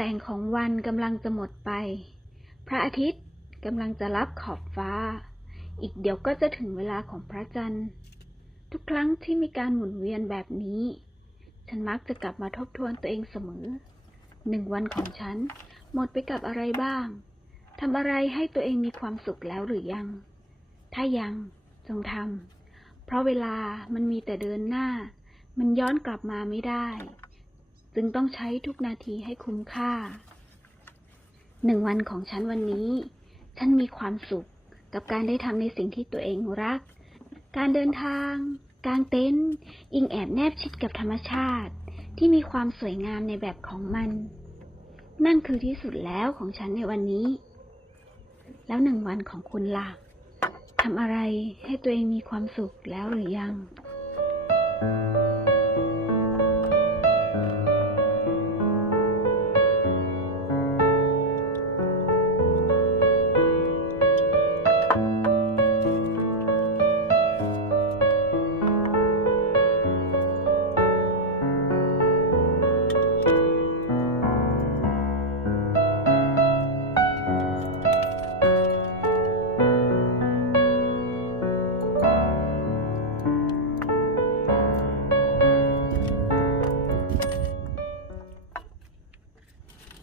แสงของวันกำลังจะหมดไปพระอาทิตย์กำลังจะลับขอบฟ้าอีกเดี๋ยวก็จะถึงเวลาของพระจันทร์ทุกครั้งที่มีการหมุนเวียนแบบนี้ฉันมักจะกลับมาทบทวนตัวเองเสมอ1 วันของฉันหมดไปกับอะไรบ้างทำอะไรให้ตัวเองมีความสุขแล้วหรือยังถ้ายังจงทำเพราะเวลามันมีแต่เดินหน้ามันย้อนกลับมาไม่ได้จึงต้องใช้ทุกนาทีให้คุ้มค่า1 วันของฉันวันนี้ฉันมีความสุขกับการได้ทำในสิ่งที่ตัวเองรักการเดินทางกางเต็นท์อิงแอบแนบชิดกับธรรมชาติที่มีความสวยงามในแบบของมันนั่นคือที่สุดแล้วของฉันในวันนี้แล้ว1 วันของคุณล่ะทำอะไรให้ตัวเองมีความสุขแล้วหรือยัง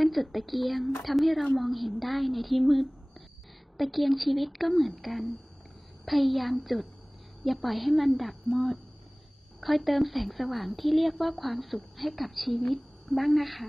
การจุดตะเกียงทำให้เรามองเห็นได้ในที่มืดตะเกียงชีวิตก็เหมือนกันพยายามจุดอย่าปล่อยให้มันดับหมดคอยเติมแสงสว่างที่เรียกว่าความสุขให้กับชีวิตบ้างนะคะ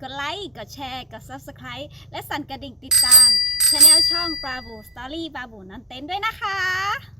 กดไลค์กดแชร์กด Subscribe และสั่นกระดิ่งติดตามช anel ช่องปลาบูสตอรี่ปลาบูนอนเต้นด้วยนะคะ